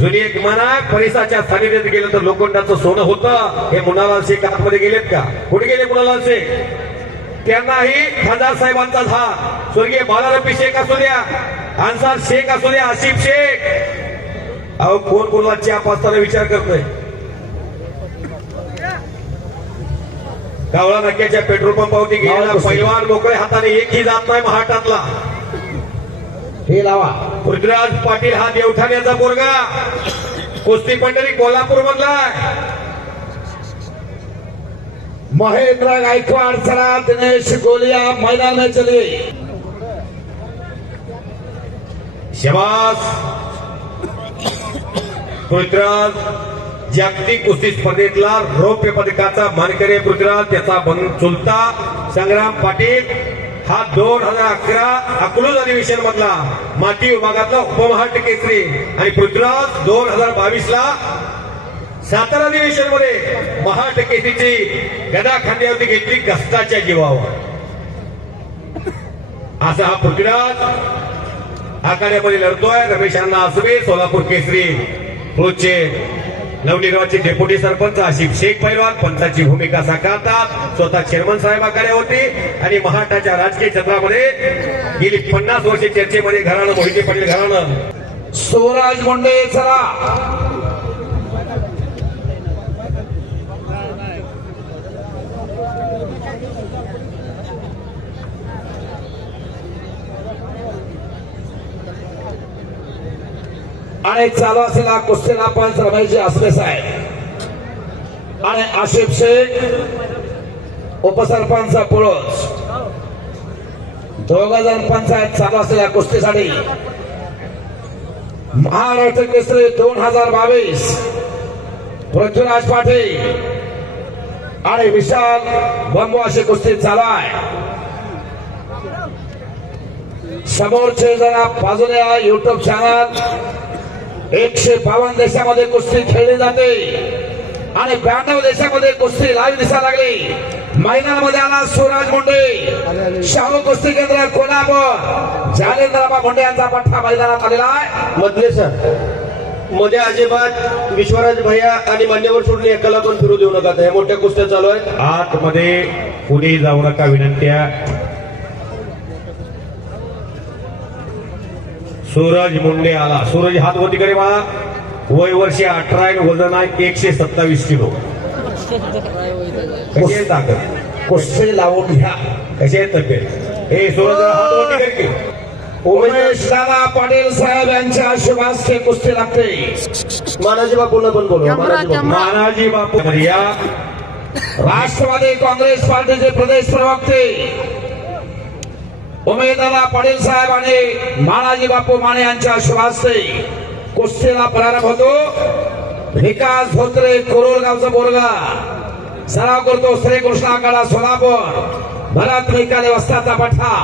जुनी एक म्हणा परिसाच्या सानिध्यात गेलं तर लोखंडाचं सोनं होतं. हे मुनालाल शेख आतमध्ये गेलेत का? कुठे गेले मुनालाल शेख? त्यांनाही खासदार साहेबांचा हा. स्वर्गीय बालारपी शेख असू द्या अन्सार शेख असू द्या आसिफ शेख. अहो कोण कोणाला चहा पाचताना विचार करतोय? कावळा नक्क्याच्या पेट्रोल पंपावरती गेलेला पैलवान मोकळ्या हाताने एकही जात नाही महाटातला. हे लावा. पृथ्वीराज पाटील हा देवठाण्याचा पोरगा. कुस्ती पंढरी कोल्हापूर मधला महेंद्र गायकवाड चला दिनेश गोलिया मैदान चले. शबास. पृथ्वीराज जागतिक कुस्ती स्पर्धेतला रौप्य पदकाचा मानकरी पृथ्वीराज. त्याचा बन चुलता. संग्राम पाटील. हा दोन हजार अकरा अकलूज अधिवेशन मधला माती विभागातला उपमहाट केसरी. आणि पृथ्वीराज दोन हजार बावीस ला सातारा अधिवेशनमध्ये महाट केसरीची गदा खांद्यावरती घेतली गस्ताच्या जीवावर. असा हा पृथ्वीराज आखाड्यामध्ये लढतोय. रमेश अण्णा आसवे सोलापूर केसरी रोजचे नवनिर्वाचित डेप्युटी सरपंच आशिफ शेख पैलवान पंचाची भूमिका साकारतात. स्वतः चेअरमन साहेबाकडे होती आणि महाराष्ट्राच्या राजकीय क्षेत्रामध्ये गेली पन्नास वर्षे चर्चेमध्ये घराणं मोहिते पाटील घराणं. स्वराज मुंडे चला आणि चालू असेल हा क्वेश्चन आपण रमेशजी आसरे साहेब. आणि आशिफ शेख उपसरपंच पुळस दोघ जण पंचायत चालू असलेल्या कुस्तीसाठी. महाराष्ट्र केसरी दोन हजार बावीस. पृथ्वीराज पाटील आणि विशाल बंबू अशी कुस्ती चालू आहे समोरचे जरा बाजूला युट्यूब चॅनल एकशे बावन्न देशामध्ये कुस्ती खेळली जाते. आणि ब्याण्णव देशामध्ये कुस्ती लाईव्ह दिसायला लागली. मैदानामध्ये आला सुराज मुंडे. शाहू कुस्ती केंद्र कोल्हापूर. जालेंद्रबा मुंडे यांचा पठ्ठा मैदानात आलेला आहे. मधले सरमध्ये अजिबात विश्वराज भैया आणि मान्यवर सोडणे एकाला पण फिरू देऊ नका. हे मोठ्या कुस्त्या चालू आहेत. आतमध्ये पुढे जाऊ नका विनंत्या. सूरज मुंडे आला. सूरज हात वरती करे मला वय वर्षे अठरा आणि वजन आहे एकशे सत्तावीस किलो. आहे ताकद? कुस्ती लावून घ्या. कशी आहे तब्येत? हे सूरज हात वरती कर की. उमेश दादा पाटील साहेब यांच्या शुभास्ते कुस्ती लागते. मानाजी बापूंना पण बोलवा मानाजी बापू. महाराजी बापू या राष्ट्रवादी काँग्रेस पार्टीचे प्रदेश प्रवक्ते. उमेदवार पाटील साहेब आणि मानाजी बापू माने यांच्या शुभास्ते कुस्तीला प्रारंभ होतो. विकास भोत्रे कोरोलगावचा बोरगा सराव करतो श्रीकृष्ण आखाडा सोलापूर. भरत निकाले वस्ताचा पठा.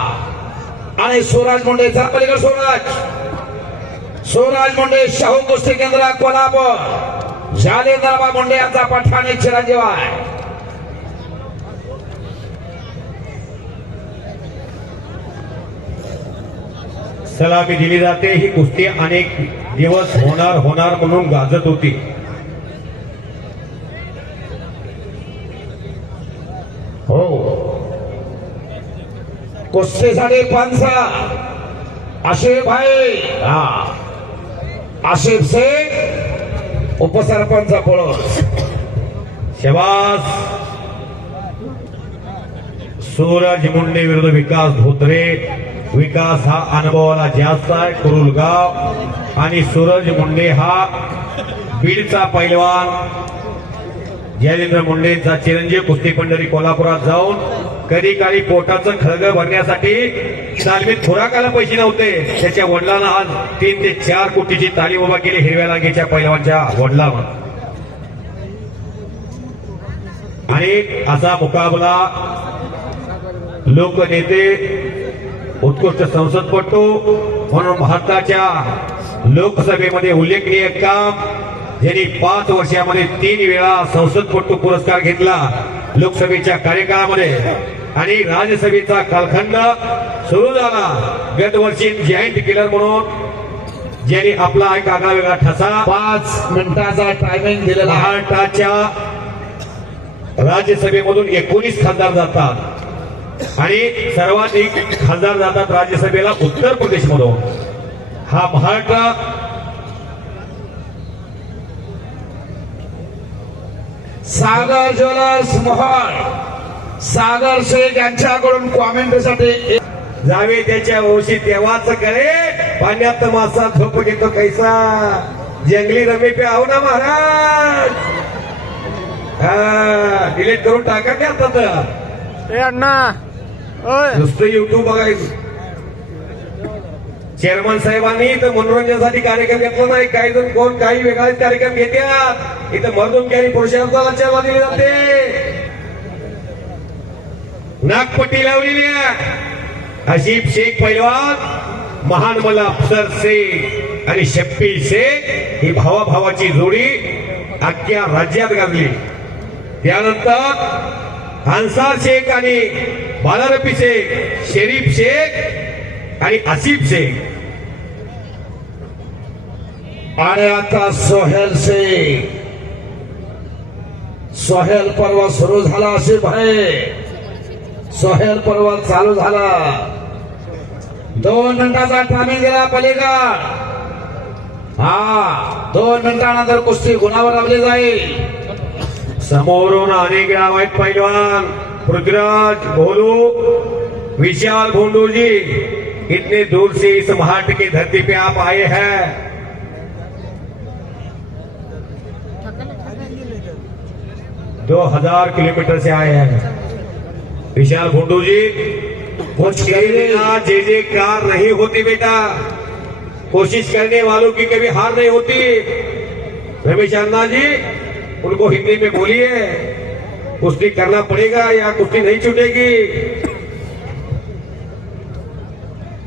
आणि स्वराज मुंडे पलीकडे स्वराज स्वराज मुंडे शाहू कुस्ती केंद्र कोल्हापूर. जालेंद्रबा मुंडे यांचा पठा आणि चिरंजीव सलामी दिली जाते. ही कुस्ती अनेक दिवस होणार होणार म्हणून गाजत होती. हो. कुस्तीसाठी पंचा आशिफ भाई हा. आशिफ शेख उपसरपंच पळस शेवास सूरज मुंडे विरुद्ध विकास धोत्रे. विकास हा अनुभवाला जास्त आहे कुरुलगाव आणि सूरज मुंडे हा बीडचा पैलवान. जयेंद्र मुंडेंचा चिरंजीव कुस्ती पंढरी कोल्हापुरात जाऊन कधी काळी पोटाचं खळग भरण्यासाठी तालमीत खुराकाला पैसे नव्हते. त्याच्या वडिलांना आज तीन ते चार कोटीची तालीम उभा केली हिरव्या लांगेच्या पैलवानच्या वडिलांना आणि असा मुकाबला लोकनेते उत्कृष्ट संसदपटू म्हणून भारताच्या लोकसभेमध्ये उल्लेखनीय काम ज्यांनी पाच वर्षामध्ये तीन वेळा संसदपटू पुरस्कार घेतला. लोकसभेच्या कार्यकाळामध्ये आणि राज्यसभेचा कालखंड सुरू झाला. गत वर्षी जॉईंट किलर म्हणून ज्यांनी आपला एक आगळा ठसा पाच मिनिटाचा टायमिंग दिलेला महाराष्ट्राच्या राज्यसभेमधून एकोणीस खासदार जातात. आणि सर्वाधिक खासदार जातात राज्यसभेला उत्तर प्रदेश मधून हा महाराष्ट्र सागर ज्वेलर्स मोहर सागर शेख यांच्याकडून कॉमेंटसाठी जावे त्याच्या ओशी तेव्हाच कळे. पाण्यात मासा झोप घेतो कैसा. जंगली रमे पे आहो ना महाराज. हा डिलीट करून टाका ते आता तर. अण्णा. नुसतं युट्यूब बघायचं. चेअरमन साहेबांनी इथं मनोरंजनासाठी कार्यक्रम घेतला नाही. काही जण कोण काही वेगळा कार्यक्रम घेत्या इथं मर्दुमकी कॅरी पुरुषांचा लक्षात दिली जाते. नागपट्टी लावलेली आहे. हसीब शेख पैलवान महान मला अफसर शेख आणि शप्पी शेख ही भावाभावाची जोडी अख्ख्या राज्यात गाजली. त्यानंतर अन्सार शेख आणि बालारपी शेख शरीफ शेख आणि आसिफ शेख. आणि आता सोहेल शेख. सोहेल पर्व सुरू झाला असे आहे सोहेल पर्व चालू झाला. दोन मिनिटाचा ठाणे गेला पलीकड. हा दोन मिनिटानंतर कुस्ती गुणावर लावली जाईल. समोरून अनेक गाव आहेत पैलवान. पृथ्वीराज भोलू, विशाल भोंडू जी, इतने दूर से इस महाट की धरती पे आप आए हैं। दो हज़ार किलोमीटर से आए हैं। विशाल भोंडू जी बिना जे जे कार नहीं होती बेटा। कोशिश करने वालों की कभी हार नहीं होती। रमेश अन्ना जी, उनको हिंदी में बोलिए। कुश्ती करना पड़ेगा या कुश्ती नहीं छूटेगी।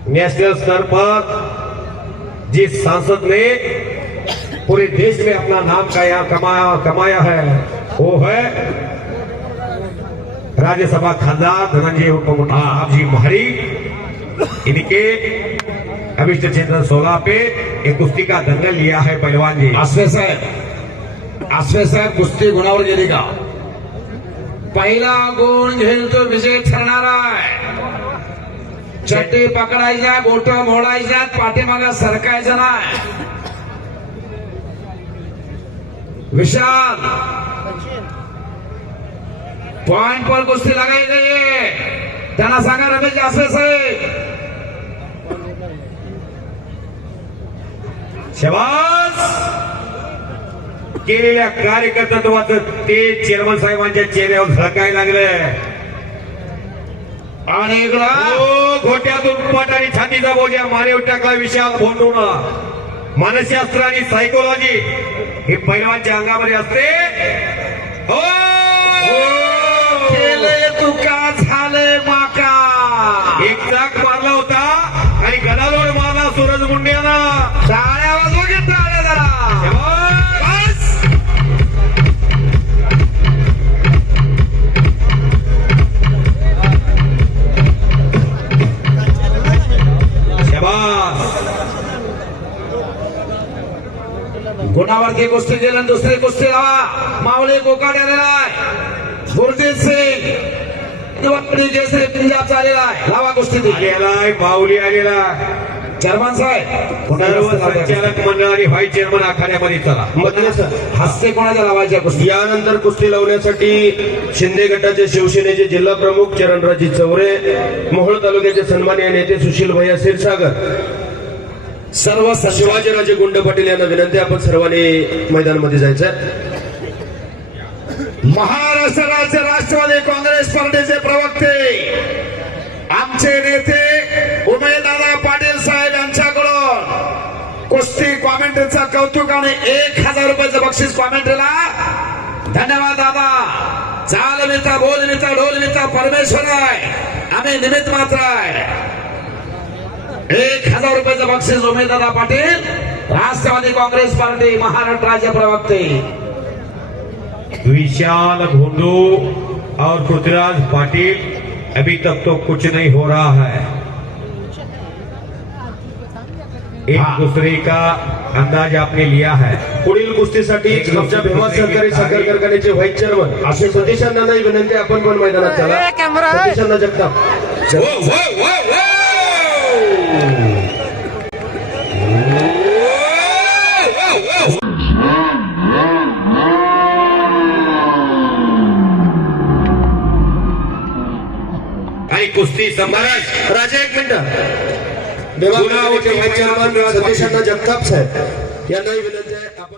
नेशनल स्तर पर जिस सांसद ने पूरे देश में अपना नाम काया कमाया कमाया है। वो है राज्यसभा खासदार धनंजय आप जी महारी, इनके अभिष्ट क्षेत्र सोलह पे एक कुश्ती का दंगल लिया है पहलवान जी। आसवे साहेब आसवे साहेब कुस्ती गुणावर गेली का पहिला गुण घेईल तो विजय ठरणारा आहे. चट्टी पकडायच्या बोट मोडायच्या पाठीमागा सरकायचं नाही. विशाल. पॉइंट पर कुस्ती लगाई त्यांना सांगा रमेश आसवे साहेब. शबास केलेल्या कार्यकर्तृत्वाचं ते चेअरमन साहेबांच्या चेहऱ्यावर झळकायला लागलं आणि घोट्यातून पट आणि छातीचा बोजा मानेव टाकला विशाल भोंडून मानसशास्त्र आणि सायकोलॉजी हे पैलवानच्या अंगामध्ये असते. हो! तुका झाले माका. एक चाक मारला होता आणि गदालोड मारला सूरज मुंड्याना कुस्ती आणि दुसरी कुस्ती लावा. माऊली कोकाट आलेला आहे. गुरजीत सिंग. आलेला आहे. लावा कुस्ती ती. आलेला आहे माऊली आलेला चर्मन साहेब पुन्हा सर्व रस्ते लावतात. संचालक मंडळ आणि व्हाईस चेअरमन आखाड्यामध्ये चला. मधले सर हस्ते कोणाच्या लावायच्या कुस्ती? यानंतर कुस्ती लावण्यासाठी शिंदे गटाचे शिवसेनेचे जिल्हा प्रमुख चरणराजी चौरे मोहोळ तालुक्याचे सन्माननीय नेते सुशील भैया क्षीरसागर सर्व शिवाजीराजे गुंड पाटील यांना विनंती आपण सर्वांनी मैदानामध्ये जायचं महाराष्ट्र राज्य राष्ट्रवादी काँग्रेस पार्टीचे प्रवक्ते आमचे नेते उमेददादा पाटील साहेब यांच्याकडून कुस्ती कॉमेंट्रीचा कौतुक आणि एक हजार रुपयाचं बक्षीस कॉमेंट्रीला धन्यवाद दादा. चाल मित्र बोल मित्र ढोल मित्र परमेश्वर आहे. आम्ही निमित्त मात्र आहे. एक हज़ार रुपयाचं बक्षीस उमेददादा पाटील राष्ट्रवादी कांग्रेस पार्टी महाराष्ट्र राज्य प्रवक्ते। विशाल घुंडू और पृथ्वीराज पाटिल अभी तक तो कुछ नहीं हो रहा है। एक हाँ। दूसरे का अंदाज आपने लिया है। पुढील कुस्तीसाठी सरकारी साखर कारखान्याचे व्हाईस चेअरमन असे सतीशांना विनंती अपन मैदान चला. जगता महाराज राजा एक मिनिट. देवा जगताप साहेब. यांनाही विनंती आहे आपण